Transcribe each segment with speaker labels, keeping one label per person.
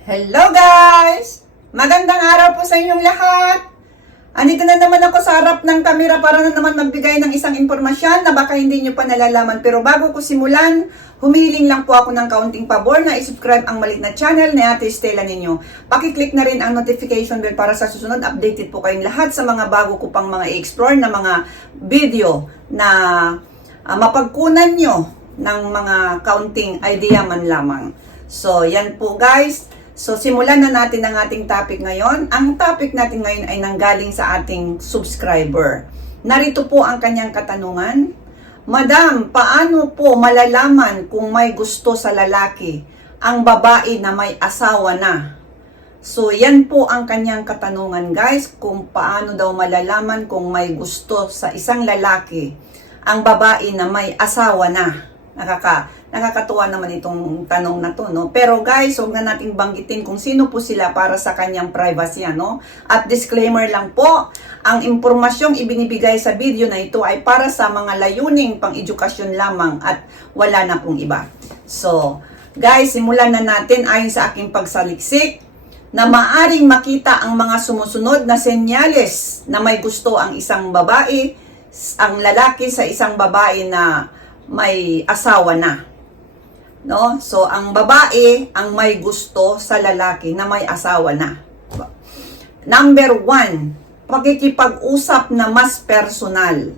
Speaker 1: Hello guys! Magandang araw po sa inyong lahat! Andito na naman ako sa harap ng kamera para na naman magbigay ng isang impormasyon na baka hindi nyo pa nalalaman. Pero bago ko simulan, humihiling lang po ako ng kaunting pabor na isubscribe ang malit na channel ni Ate Stella ninyo. Pakiclick na rin ang notification bell para sa susunod updated po kayong lahat sa mga bago ko pang mga i-explore na mga video na ah, mapagkunan nyo ng mga counting idea man lamang. So, yan po guys. So, simulan na natin ang ating topic ngayon. Ang topic natin ngayon ay nanggaling sa ating subscriber. Narito po ang kanyang katanungan. Madam, paano po malalaman kung may gusto sa lalaki ang babae na may asawa na? So, yan po ang kanyang katanungan guys, kung paano daw malalaman kung may gusto sa isang lalaki ang babae na may asawa na. Nakaka, nakakatuwa naman itong tanong na to, no? Pero guys, huwag na nating banggitin kung sino po sila para sa kanyang privacy, ano? At disclaimer lang po, ang impormasyong ibinibigay sa video na ito ay para sa mga layuning pang-edukasyon lamang at wala na pong iba. So, guys, simulan na natin ayon sa aking pagsaliksik na maaring makita ang mga sumusunod na senyales na may gusto ang isang babae, ang lalaki sa isang babae na may asawa na. No? So, ang babae ang may gusto sa lalaki na may asawa na. Number one, pakikipag-usap na mas personal.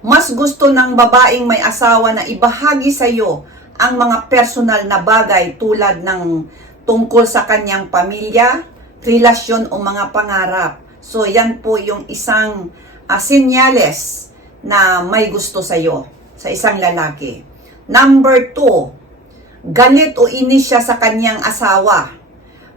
Speaker 1: Mas gusto ng babaeng may asawa na ibahagi sa iyo ang mga personal na bagay tulad ng tungkol sa kanyang pamilya, relasyon o mga pangarap. So, yan po yung isang uh, senyales na may gusto sa iyo, sa isang lalaki. Number two, galit o inis siya sa kanyang asawa.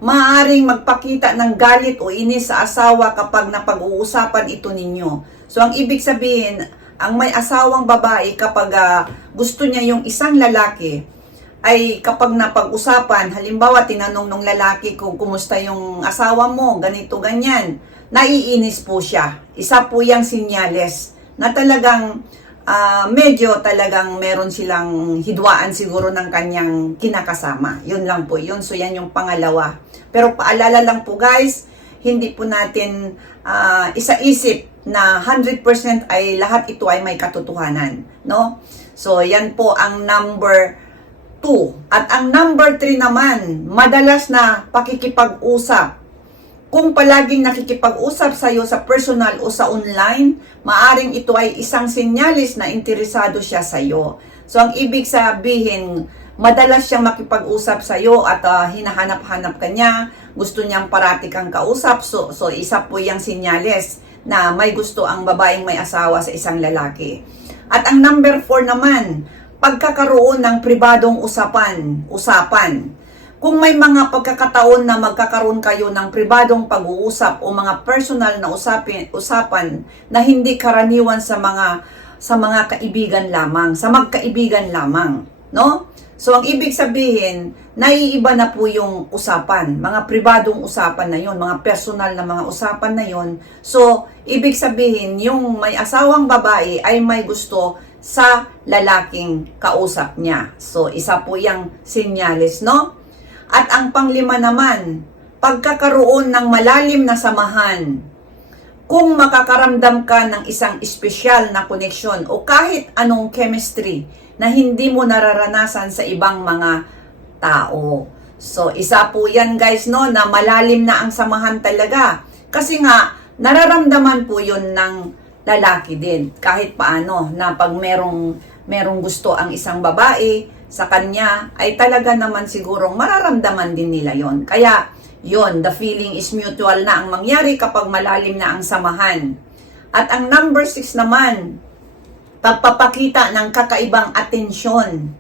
Speaker 1: Maaring magpakita ng galit o inis sa asawa kapag napag-uusapan ito ninyo. So, ang ibig sabihin, ang may asawang babae kapag ah, gusto niya yung isang lalaki, ay kapag napag-usapan, halimbawa tinanong ng lalaki kung kumusta yung asawa mo, ganito, ganyan, naiinis po siya. Isa po yung sinyales na talagang ah, medyo talagang meron silang hidwaan siguro ng kanyang kinakasama. Yun lang po yun. So yan yung pangalawa. Pero paalala lang po guys, hindi po natin ah, isa-isip na 100% ay lahat ito ay may katotohanan. No? So yan po ang number 2. At ang number 3 naman, madalas na pakikipag-usap kung palaging nakikipag-usap sa iyo sa personal o sa online, maaring ito ay isang sinyalis na interesado siya sa iyo. So ang ibig sabihin, madalas siyang makipag-usap sa iyo at ah, hinahanap-hanap ka niya, gusto niyang parati kang kausap. So, so isa po yung sinyalis na may gusto ang babaeng may asawa sa isang lalaki. At ang number 4 naman, pagkakaroon ng pribadong usapan, usapan. Kung may mga pagkakataon na magkakaroon kayo ng pribadong pag-uusap o mga personal na usapin, usapan na hindi karaniwan sa mga sa mga kaibigan lamang, sa magkaibigan lamang, no? So ang ibig sabihin, naiiba na po yung usapan, mga pribadong usapan na yon, mga personal na mga usapan na yon. So ibig sabihin, yung may asawang babae ay may gusto sa lalaking kausap niya. So isa po yung senyales, no? At ang panglima naman, pagkakaroon ng malalim na samahan. Kung makakaramdam ka ng isang espesyal na koneksyon o kahit anong chemistry na hindi mo nararanasan sa ibang mga tao. So, isa po yan guys, no, na malalim na ang samahan talaga. Kasi nga, nararamdaman po yun ng lalaki din. Kahit paano, na pag merong, merong gusto ang isang babae, sa kanya, ay talaga naman sigurong mararamdaman din nila yon. Kaya, yon the feeling is mutual na ang mangyari kapag malalim na ang samahan. At ang number 6 naman, pagpapakita ng kakaibang atensyon.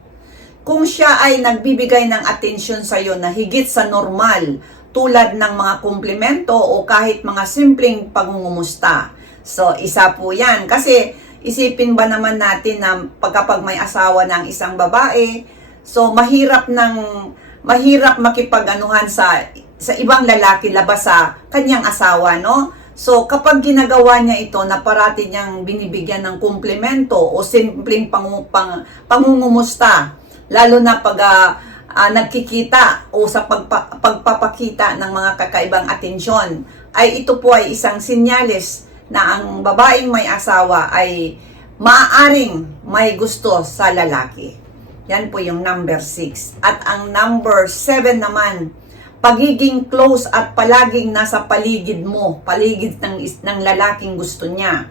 Speaker 1: Kung siya ay nagbibigay ng atensyon sa iyo na higit sa normal, tulad ng mga komplimento o kahit mga simpleng pangungumusta. So, isa po yan. Kasi, isipin ba naman natin na pagkapag may asawa ng isang babae, so mahirap ng mahirap makipag-anuhan sa sa ibang lalaki labas sa kanyang asawa, no? So kapag ginagawa niya ito na parati niyang binibigyan ng komplemento o simpleng pangu, pang, pangungumusta, lalo na pag ah, ah, nagkikita o sa pagpa- pagpapakita ng mga kakaibang atensyon, ay ito po ay isang sinyales na ang babaeng may asawa ay maaaring may gusto sa lalaki. Yan po yung number 6. At ang number 7 naman, pagiging close at palaging nasa paligid mo, paligid ng, ng lalaking gusto niya.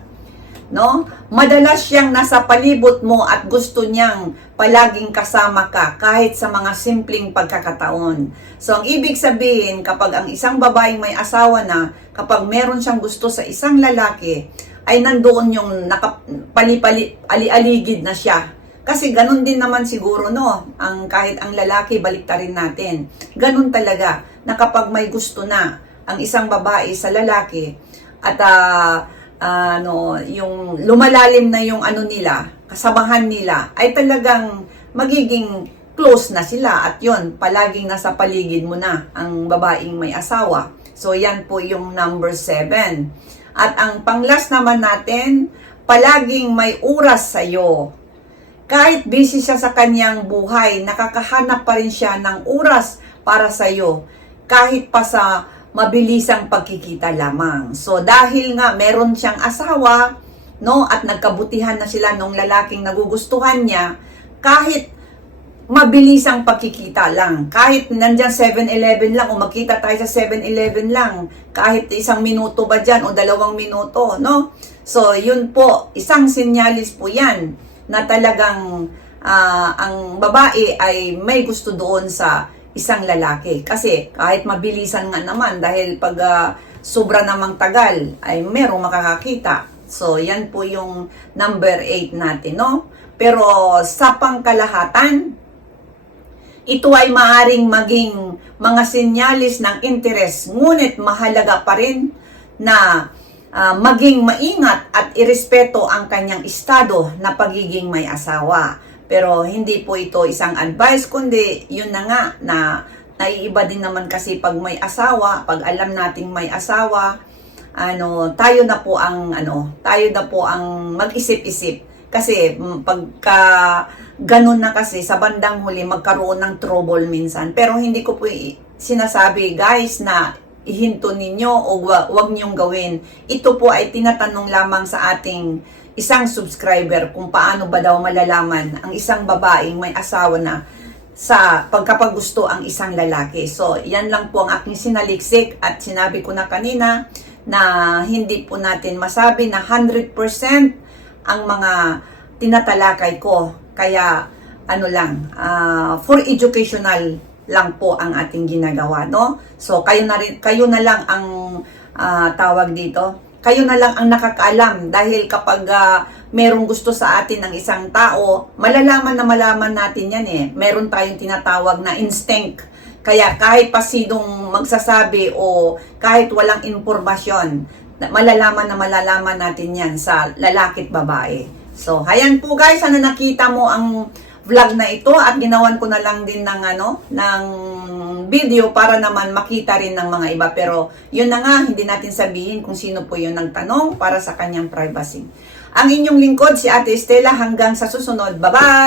Speaker 1: No? Madalas siyang nasa palibot mo at gusto niyang palaging kasama ka kahit sa mga simpleng pagkakataon. So, ang ibig sabihin, kapag ang isang babaeng may asawa na, kapag meron siyang gusto sa isang lalaki, ay nandoon yung nakapali-pali, ali-aligid na siya. Kasi ganun din naman siguro, no? Ang, kahit ang lalaki, baliktarin natin. Ganun talaga, na kapag may gusto na ang isang babae sa lalaki, at ah, ano, yung lumalalim na yung ano nila, kasamahan nila, ay talagang magiging close na sila at yon palaging nasa paligid mo na ang babaeng may asawa. So yan po yung number 7. At ang panglas naman natin, palaging may oras sa'yo. Kahit busy siya sa kanyang buhay, nakakahanap pa rin siya ng oras para sa'yo. Kahit pa sa mabilisang pagkikita lamang. So dahil nga meron siyang asawa, no, at nagkabutihan na sila nung lalaking nagugustuhan niya, kahit mabilisang pagkikita lang. Kahit nandyan 7-Eleven lang o magkita tayo sa 7-Eleven lang, kahit isang minuto ba dyan o dalawang minuto, no? So, yun po, isang sinyalis po yan na talagang ah, ang babae ay may gusto doon sa isang lalaki. Kasi kahit mabilisan nga naman dahil pag ah, sobra namang tagal ay merong makakakita. So, yan po yung number 8 natin, no? Pero sa pangkalahatan, ito ay maaring maging mga senyalis ng interes, ngunit mahalaga pa rin na ah, maging maingat at irespeto ang kanyang estado na pagiging may asawa. Pero hindi po ito isang advice, kundi yun na nga na naiiba din naman kasi pag may asawa, pag alam nating may asawa, ano, tayo na po ang ano, tayo na po ang mag-isip-isip. Kasi pagka ganun na kasi sa bandang huli magkaroon ng trouble minsan. Pero hindi ko po sinasabi guys na ihinto ninyo o wa- wag niyong gawin. Ito po ay tinatanong lamang sa ating isang subscriber kung paano ba daw malalaman ang isang babaeng may asawa na sa pagkapagusto ang isang lalaki. So, yan lang po ang aking sinaliksik at sinabi ko na kanina na hindi po natin masabi na 100% ang mga tinatalakay ko. Kaya, ano lang, ah, for educational lang po ang ating ginagawa, no? So, kayo na, rin, kayo na lang ang ah, tawag dito. Kayo na lang ang nakakaalam dahil kapag ah, merong gusto sa atin ng isang tao, malalaman na malaman natin yan eh. Meron tayong tinatawag na instinct. Kaya kahit pa sinong magsasabi o kahit walang impormasyon, malalaman na malalaman natin yan sa lalaki at babae. So, hayan po guys, sana nakita mo ang vlog na ito at ginawan ko na lang din ng ano, ng video para naman makita rin ng mga iba. Pero yun na nga, hindi natin sabihin kung sino po yun nagtanong para sa kanyang privacy. Ang inyong lingkod si Ate Estela hanggang sa susunod. Bye-bye!